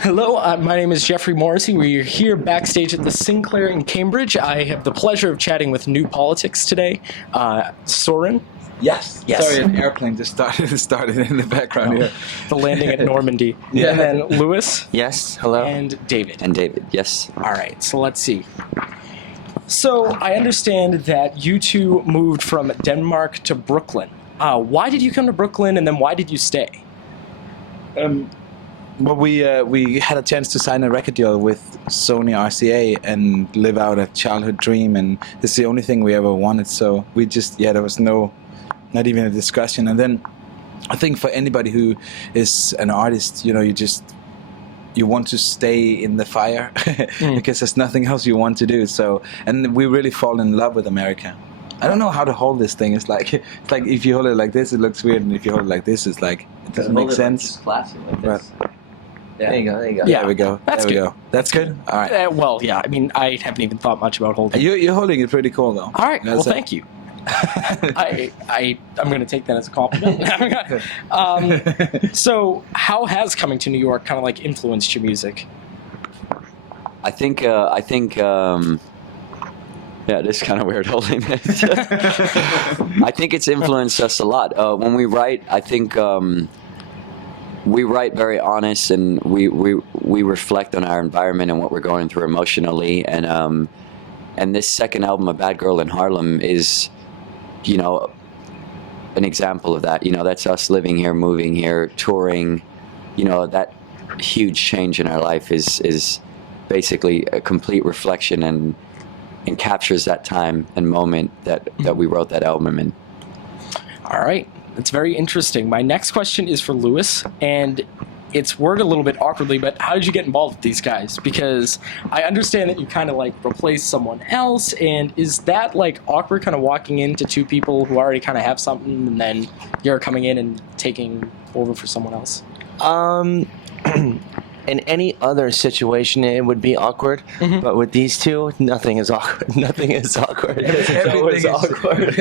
Hello, my name is Geoffrey Morrissey. We're here backstage at the Sinclair in Cambridge. I have the pleasure of chatting with New Politics today. Soren? Yes. Yes. Sorry, an airplane just started in the background here. The landing at Normandy. Yeah. And then Lewis? Yes, hello. And David. And David, yes. All right, so let's see. So I understand that you two moved from Denmark to Brooklyn. Why did you come to Brooklyn, and then why did you stay? Well, we had a chance to sign a record deal with Sony RCA and live out a childhood dream, and it's the only thing we ever wanted. So we just, there was not even a discussion. And then I think for anybody who is an artist, you want to stay in the fire because there's nothing else you want to do. So, and we really fall in love with America. I don't know how to hold this thing. It's like if you hold it like this, it looks weird, and if you hold it like this, it's like it doesn't make sense. Classy like this. But, Yeah. There you go. Yeah. There we go. That's there we good. go. That's good. All right. Well, yeah, I mean, I haven't even thought much about holding. You're holding it pretty cool, though. All right, well, That's thank you. I'm going to take that as a compliment. So how has coming to New York kind of like influenced your music? I think, yeah, it is kind of weird holding this. I think it's influenced us a lot. When we write, I think we write very honest, and we reflect on our environment and what we're going through emotionally. And this second album, A Bad Girl in Harlem, is, an example of that. That's us living here, moving here, touring. That huge change in our life is basically a complete reflection and captures that time and moment that we wrote that album in. All right. That's very interesting. My next question is for Lewis, and it's worded a little bit awkwardly, but how did you get involved with these guys? Because I understand that you kind of like replaced someone else, and is that like awkward kind of walking into two people who already kind of have something, and then you're coming in and taking over for someone else? In any other situation, it would be awkward, but with these two, nothing is awkward. Nothing is awkward. Everything's awkward.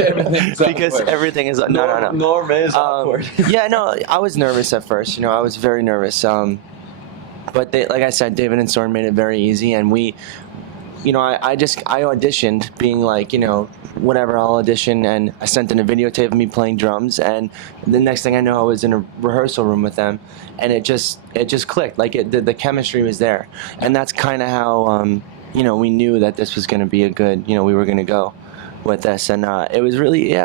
Because everything is no. Norm is awkward. Yeah, no, I was nervous at first. I was very nervous. But like I said, David and Soren made it very easy, and we. I auditioned being like, whatever, I'll audition, and I sent in a videotape of me playing drums, and the next thing I know, I was in a rehearsal room with them, and it just clicked, like the chemistry was there, and that's kind of how, we knew that this was going to be a good, we were going to go with this, and it was really,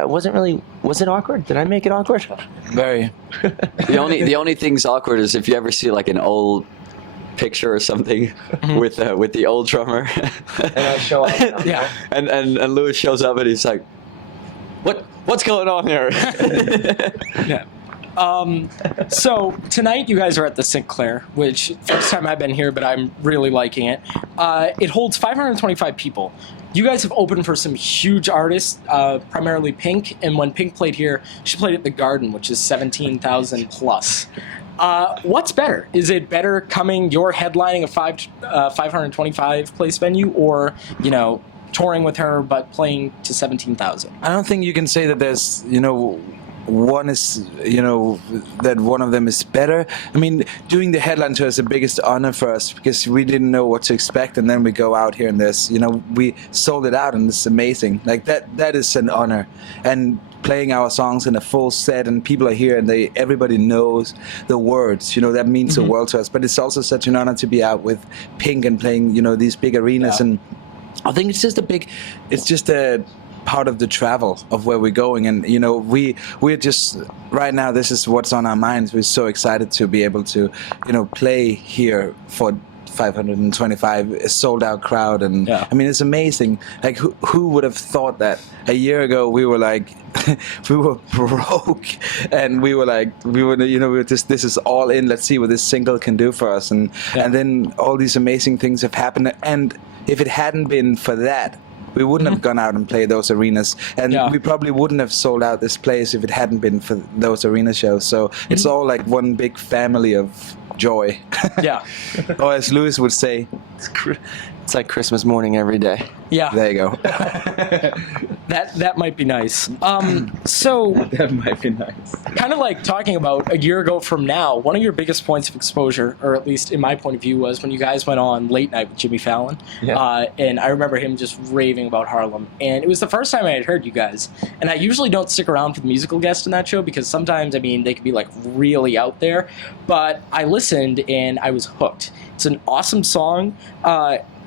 was it awkward? Did I make it awkward? Very. The only thing's awkward is if you ever see like an old picture or something with the old drummer, And I show up. Yeah. and Lewis shows up and he's like, what's going on here? Yeah. So tonight you guys are at the Sinclair, which first time I've been here, but I'm really liking it. It holds 525 people. You guys have opened for some huge artists, primarily Pink, and when Pink played here, she played at the Garden, which is 17,000 plus. What's better? Is it better you're headlining a 525 place venue, or touring with her but playing to 17,000? I don't think you can say that there's one is that one of them is better. I mean, doing the headline tour is the biggest honor for us because we didn't know what to expect, and then we go out here and we sold it out, and it's amazing. Like that is an honor, and playing our songs in a full set, and people are here, and everybody knows the words. That means the world to us. But it's also such an honor to be out with Pink and playing these big arenas, and I think it's just a part of the travel of where we're going, and we're just right now, this is what's on our minds. We're so excited to be able to play here for 525, a sold out crowd, and I mean, it's amazing. Like who would have thought that a year ago we were like we were broke, and we were just, this is all in, let's see what this single can do for us, and then all these amazing things have happened, and if it hadn't been for that, we wouldn't have gone out and played those arenas, and we probably wouldn't have sold out this place if it hadn't been for those arena shows. So it's all like one big family of joy. Yeah. Or as Lewis would say, It's like Christmas morning every day. Yeah, There you go. that might be nice. So That might be nice. kind of like talking about a year ago from now, one of your biggest points of exposure, or at least in my point of view, was when you guys went on Late Night with Jimmy Fallon. Yeah. And I remember him just raving about Harlem. And it was the first time I had heard you guys. And I usually don't stick around for the musical guest in that show because sometimes, I mean, they can be like really out there. But I listened and I was hooked. It's an awesome song.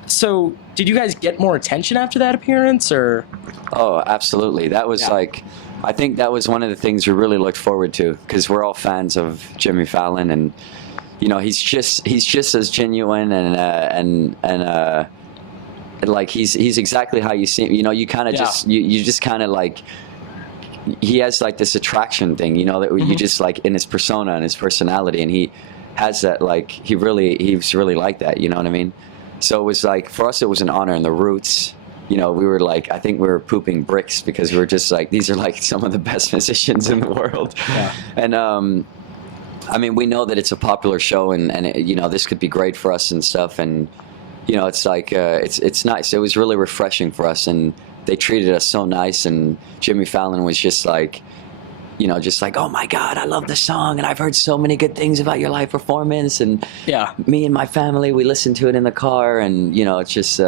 So did you guys get more attention after that appearance, or? Oh, absolutely. That was like, I think that was one of the things we really looked forward to because we're all fans of Jimmy Fallon, and you know he's just as genuine and like he's exactly how you see him. You know, you kind of you just kind of like, he has like this attraction thing, you know, that you just like in his persona and his personality, and he has that, like he's really like that, you know what I mean? So it was like, for us, it was an honor. And the Roots, you know, we were like, I think we were pooping bricks because we were just like, these are like some of the best musicians in the world. Yeah. And I mean, we know that it's a popular show, and it, you know, this could be great for us and stuff. And you know, it's like it's nice. It was really refreshing for us, and they treated us so nice. And Jimmy Fallon was just like, you know, just like, oh my God, I love the song, and I've heard so many good things about your live performance, and me and my family, we listened to it in the car, and you know, it's just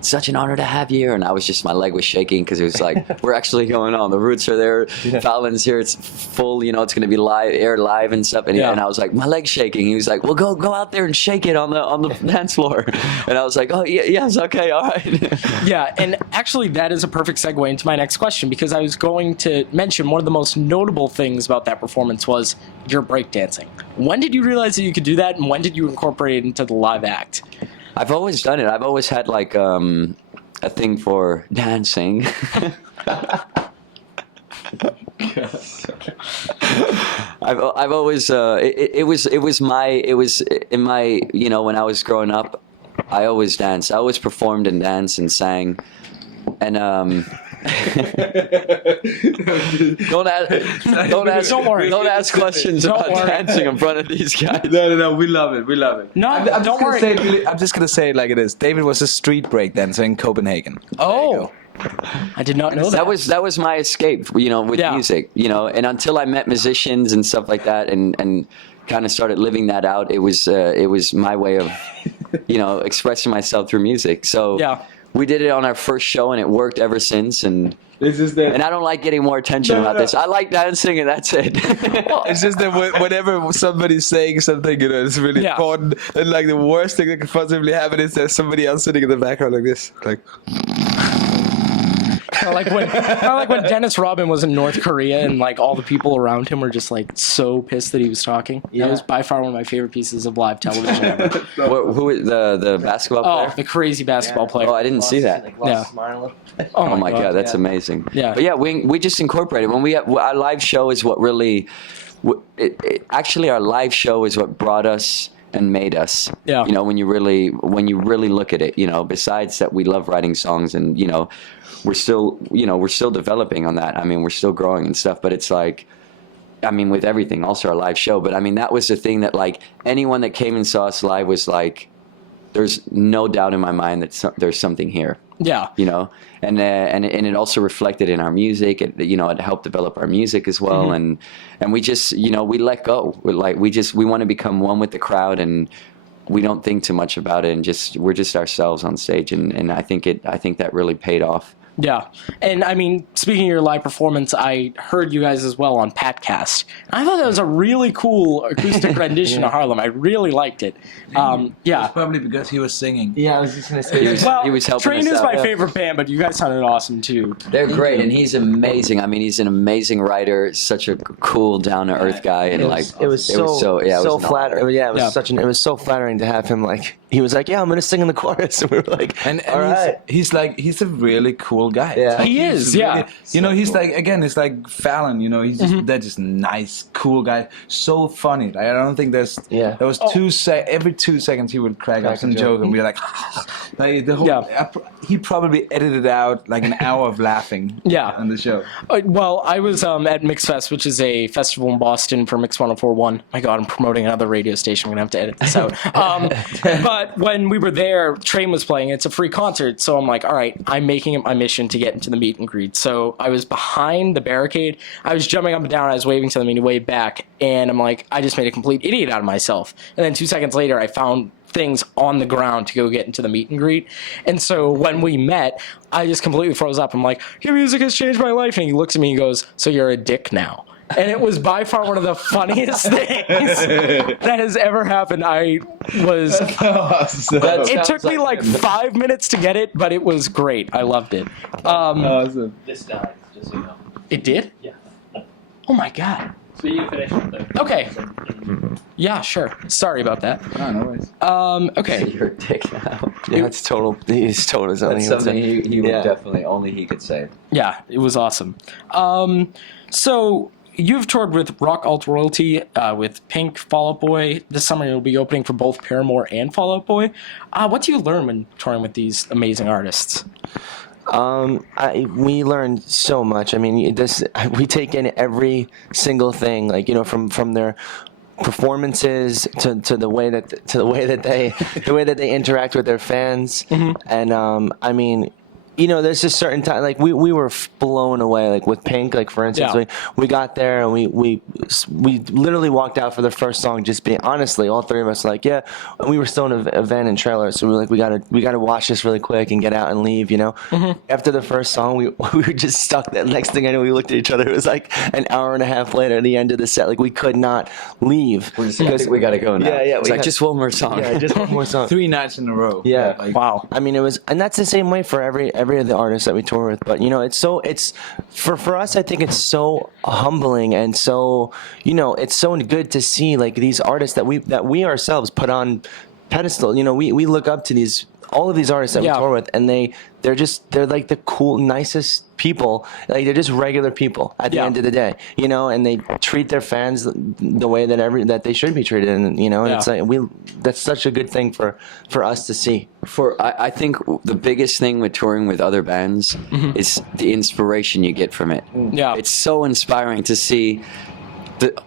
such an honor to have you. And I was just, my leg was shaking because it was like, we're actually going on. The Roots are there, Fallon's here, it's full, you know, it's going to be aired live and stuff. And, and I was like, my leg's shaking. He was like, well, go out there and shake it on the dance floor. And I was like, oh yes, okay, all right. Yeah, and actually that is a perfect segue into my next question, because I was going to mention one of the most notable things about that performance was your breakdancing. When did you realize that you could do that, and when did you incorporate it into the live act? I've always done it. I've always had like a thing for dancing. I've always it was in my, you know, when I was growing up, I always danced. I always performed and danced and sang, and don't ask questions about dancing in front of these guys. No, we love it. No, don't worry. I'm just gonna say it like it is. David was a street breakdancer in Copenhagen. Oh, I did not know that. That was my escape, you know, with music, you know. And until I met musicians and stuff like that, and kind of started living that out, it was my way of, you know, expressing myself through music. So we did it on our first show, and it worked ever since. And and I don't like getting more attention about this. I like dancing, and that's it. It's just that whenever somebody's saying something, you know, it's really important. And like the worst thing that could possibly happen is there's somebody else sitting in the background like this, like. Kind of like when Dennis Rodman was in North Korea, and like all the people around him were just like so pissed that he was talking. That was by far one of my favorite pieces of live television ever. Who is the basketball player? Oh, the crazy basketball player. Oh, I didn't see that. Oh my God, that's amazing. Yeah, but yeah, we just incorporated when our live show is what really, actually our live show is what brought us and made us. Yeah. You know, when you really look at it, you know, besides that we love writing songs, and you know, we're still developing on that. I mean, we're still growing and stuff, but it's like, I mean, with everything, also our live show. But I mean, that was the thing that like anyone that came and saw us live was like, there's no doubt in my mind that there's something here. Yeah. You know, and it also reflected in our music. You know, it helped develop our music as well. Mm-hmm. And we just, you know, we let go. We want to become one with the crowd, and we don't think too much about it, and we're just ourselves on stage. And I think that really paid off. Yeah. And I mean, speaking of your live performance, I heard you guys as well on Patcast. I thought that was a really cool acoustic rendition of Harlem. I really liked it. It's probably because he was singing. Yeah, I was just going to say he was helping Train us is out. my favorite band, but you guys sounded awesome too. They're great, and he's amazing. I mean, he's an amazing writer, such a cool, down-to-earth guy, and it was so flattering. Yeah, it was so flattering to have him like. He was like, "Yeah, I'm gonna sing in the chorus," and we were like, "And all right." He's a really cool guy. Yeah, he is. Really, you know, he's like, again, it's like Fallon. You know, he's just nice, cool guy, so funny. Like, I don't think there was every 2 seconds he would crack up some joke and be like, like the whole. He probably edited out like an hour of laughing. On the show. Well, I was at Mixfest, which is a festival in Boston for Mix 104.1. My God, I'm promoting another radio station. I'm gonna have to edit this out. But But when we were there, Train was playing. It's a free concert, so I'm like, all right, I'm making it my mission to get into the meet and greet. So I was behind the barricade. I was jumping up and down. I was waving to them, and he waved back. And I'm like, I just made a complete idiot out of myself. And then 2 seconds later, I found things on the ground to go get into the meet and greet. And so when we met, I just completely froze up. I'm like, your music has changed my life. And he looks at me and goes, so you're a dick now. And it was by far one of the funniest things that has ever happened. I was. It took me like 5 minutes to get it, but it was great. I loved it. Awesome. This died, just so you know. It did? Yeah. Oh my god. So you finish with the. Okay. Yeah, sure. Sorry about that. No, no worries. Okay. You're a dick now. Yeah, it's total. He's total. That's something he would Yeah. definitely only he could say. Yeah, it was awesome. So you've toured with Rock Alt Royalty, with Pink, Fall Out Boy. This summer you'll be opening for both Paramore and Fall Out Boy. What do you learn when touring with these amazing artists? We learned so much. I mean, we take in every single thing, like, you know, from their performances to the way that they interact with their fans. And I mean, you know, there's just certain time, like we were blown away, like with Pink, like for instance, Yeah. we got there and we literally walked out for the first song, just being honestly, all three of us like, yeah, and we were still in a van and trailer, so we were like, we gotta watch this really quick and get out and leave, you know. After the first song, we were just stuck there. Next thing I know, we looked at each other. It was like an hour and a half later, at the end of the set, like we could not leave. I think we gotta go now. Yeah, It's like just one more song. Yeah, just one more song. 3 nights in a row. Yeah. Like, Wow. I mean, it was, and that's the same way for every of the artists that we tour with. But you know, it's for us. I think it's so humbling and so, you know, it's so good to see like these artists that we ourselves put on pedestal. You know, we look up to all of these artists that Yeah. we tour with, and they're like the cool, nicest people. Like they're just regular people at the Yeah. end of the day, you know, and they treat their fans the way that they should be treated, and you know, and Yeah. it's like that's such a good thing for us to see. I think the biggest thing with touring with other bands is the inspiration you get from it. Yeah. It's so inspiring to see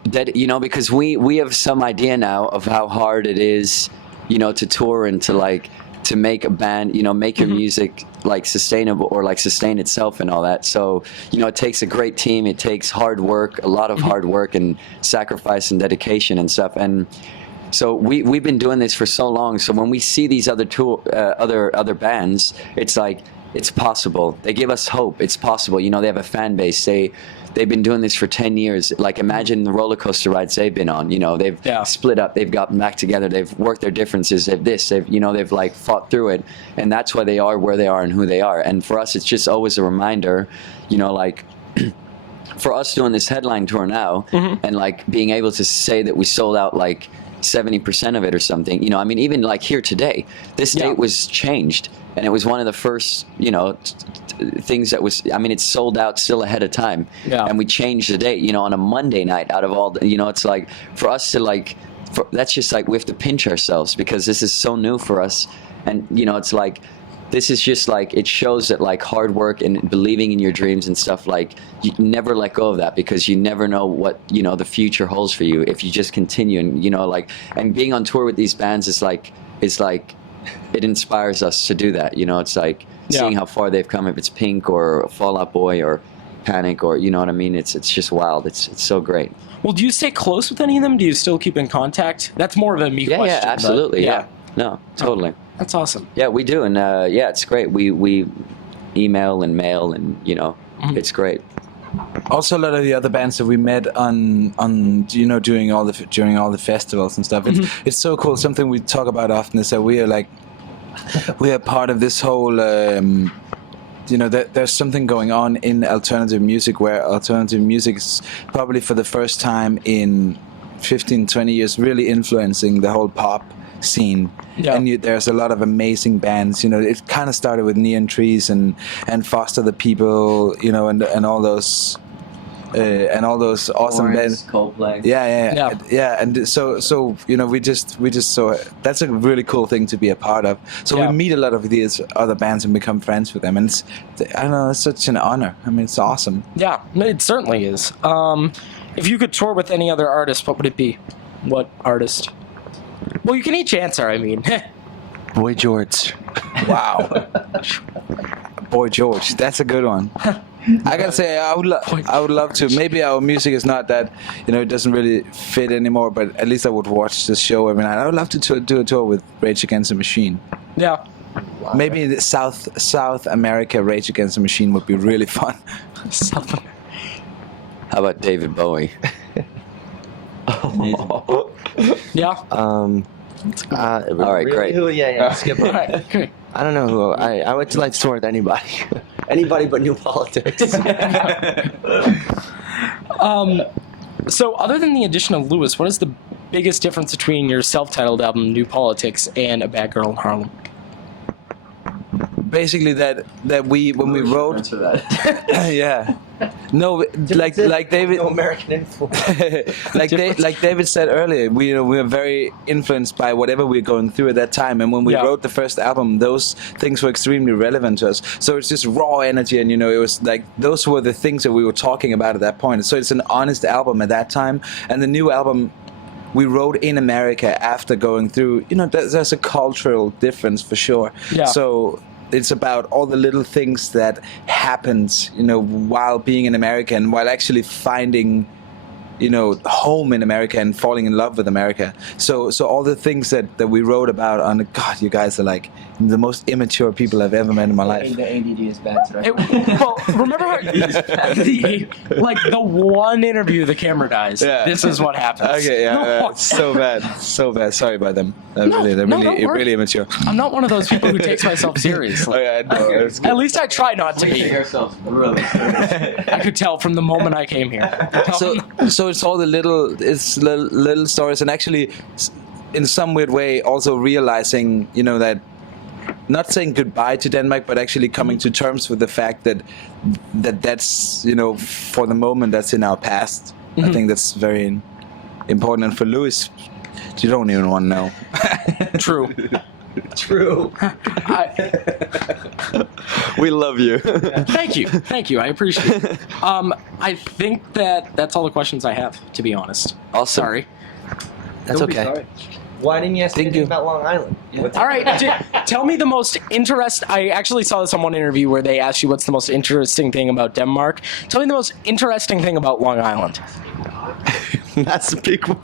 that, you know, because we have some idea now of how hard it is, you know, to tour and to make a band, you know, make your music like sustainable or like sustain itself and all that. So, you know, it takes a great team. It takes hard work, a lot of hard work and sacrifice and dedication and stuff. And so we've been doing this for so long. So when we see these other other bands, it's like, it's possible. They give us hope. It's possible. You know, they have a fan base. They've been doing this for 10 years. Like, imagine the roller coaster rides they've been on. You know, they've split up. They've gotten back together. They've worked their differences. They've like fought through it. And that's why they are where they are and who they are. And for us, it's just always a reminder, you know, like, for us doing this headline tour now and like being able to say that we sold out like 70% of it or something, you know, I mean, even like here today, this date was changed, and it was one of the first, you know, things that was, I mean, it's sold out still ahead of time, and we changed the date, you know, on a Monday night out of all the, you know, it's like for us to like, that's just like, we have to pinch ourselves because this is so new for us. And, you know, it's like, this is just like, it shows that like hard work and believing in your dreams and stuff, like you never let go of that, because you never know what, you know, the future holds for you if you just continue. And, you know, like, and being on tour with these bands is like, it inspires us to do that. You know, it's like seeing how far they've come, if it's Pink or Fall Out Boy or Panic, or, you know what I mean? It's just wild. It's so great. Well, do you stay close with any of them? Do you still keep in contact? That's more of a me question. Yeah, absolutely. But, Yeah. No, totally. That's awesome. Yeah, we do. And yeah, it's great. We email and mail, and, you know, it's great. Also, a lot of the other bands that we met on you know, during all the festivals and stuff. It's so cool. Something we talk about often is that we are part of this whole. You know, there's something going on in alternative music where alternative music is probably for the first time in 15, 20 years really influencing the whole pop scene. And there's a lot of amazing bands. You know, it kind of started with Neon Trees and Foster the People, you know, and all those awesome bands. Coldplay. Yeah. And so you know, we just so that's a really cool thing to be a part of. So we meet a lot of these other bands and become friends with them, and it's, I don't know, it's such an honor. I mean, it's awesome. Yeah, it certainly is. If you could tour with any other artist, what would it be? What artist? Well, you can each answer. I mean, Boy George. Wow. Boy George, that's a good one. I gotta say, I would love to. Maybe our music is not that, it doesn't really fit anymore. But at least I would watch the show every night. I would love to do a tour with Rage Against the Machine. Yeah. Maybe the South America, Rage Against the Machine would be really fun. How about David Bowie? Yeah. All right, great. Who, yeah. Skip All it. right. Okay. I don't know who. I would like to tour with anybody. Anybody but New Politics. So, other than the addition of Lewis, what is the biggest difference between your self-titled album, New Politics, and A Bad Girl in Harlem? Basically, that when we wrote, Answer that. yeah, no, like David, No American influence. like David said earlier, we were very influenced by whatever we were going through at that time. And when we Yeah. wrote the first album, those things were extremely relevant to us. So it's just raw energy, and it was like those were the things that we were talking about at that point. So it's an honest album at that time. And the new album we wrote in America after going through, there's a cultural difference for sure. Yeah. So it's about all the little things that happened, while being in America and while actually finding, home in America and falling in love with America. So all the things that we wrote about on, God, you guys are like the most immature people I've ever met in my life. The ADD is bad today. Well, remember how, the one interview the camera dies. Yeah. This is what happens. Okay, yeah, No, it's so bad. Sorry about them. They're No, really, don't worry. really immature. I'm not one of those people who takes myself seriously. Okay, no, it's good. At least I try not to be. ourselves really. I could tell from the moment I came here. So it's all the little stories, and actually, in some weird way, also realizing, that. Not saying goodbye to Denmark, but actually coming to terms with the fact that's for the moment that's in our past. I think that's very important. And for Louis, you don't even want to know. True. True. We love you. Thank you. I appreciate it. I think that's all the questions I have, to be honest. Awesome. Sorry. That's Don't be okay. sorry. Why didn't you ask anything about Long Island? All right, tell me the most I actually saw this on one interview where they asked you what's the most interesting thing about Denmark. Tell me the most interesting thing about Long Island. That's a big one.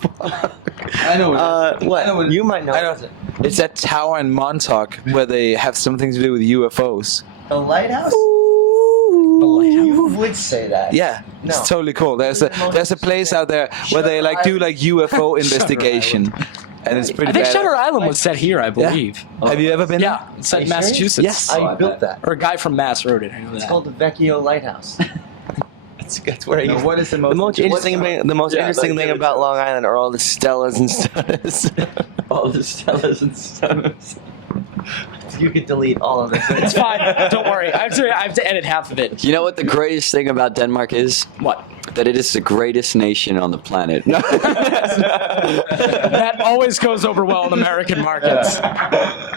I know. What? You might know. I know. It's that tower in Montauk where they have something to do with UFOs. The lighthouse? The lighthouse. You would say that. Yeah, No. it's totally cool. There's a place out there where they do UFO investigation, and it's pretty I think bad. Shutter Island was set here, I believe. Have you ever been? Yeah, it's set in Are you serious? Massachusetts. Yes. I built that. Or a guy from Mass wrote it. I know It's that. called the Vecchio Lighthouse. That's where No, what is the most interesting thing about Long Island are all the Stellas and Stunners. All the Stellas and Stunners. You could delete all of it. It's fine. Don't worry. I have to edit half of it. You know what the greatest thing about Denmark is? What? That it is the greatest nation on the planet. That always goes over well in American markets.